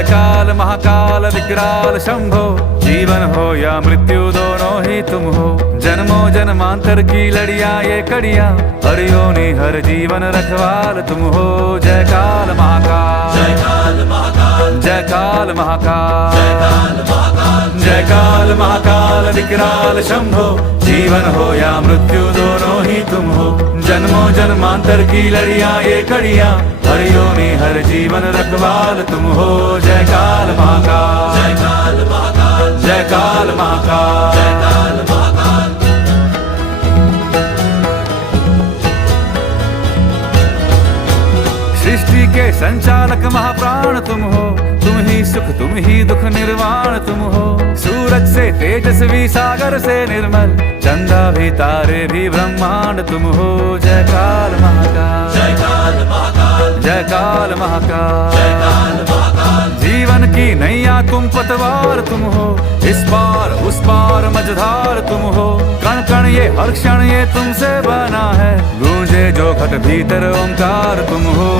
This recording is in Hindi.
जय काल महाकाल विकराल शंभो, जीवन हो या मृत्यु दोनों ही तुम हो। जन्मों जन्मांतर की लड़ियां ये कड़ियां, हर योनि हर जीवन रखवाल तुम हो। जय काल महाकाल, जय काल महाकाल, जय काल महाकाल, जय काल महाकाल, जय काल महाकाल विकराल शंभो, जीवन हो या मृत्यु दोनों ही तुम हो। जन्मों जन्मांतर की लड़ियां ये कड़ियां, हर योनि हर जीवन रखवाल तुम हो। जय काल महाकाल, जय काल महाकाल, जय काल महाकाल, जय काल महाकाल। सृष्टि के संचालक महाप्राण तुम हो, तुम ही सुख तुम ही दुख निर्वाण तुम हो। सूरज से तेजस्वी सागर से निर्मल, चंदा भी तारे भी ब्रह्मांड तुम हो। जय काल महाकाल, जय काल महाकाल, जय काल महाकाल, जय काल महाकाल। जीवन की नैया तुम पतवार तुम हो, इस पार उस पार मझधार तुम हो। कण कण ये हर क्षण ये तुमसे बना है, गूंजे जो घट भीतर ओंकार तुम हो।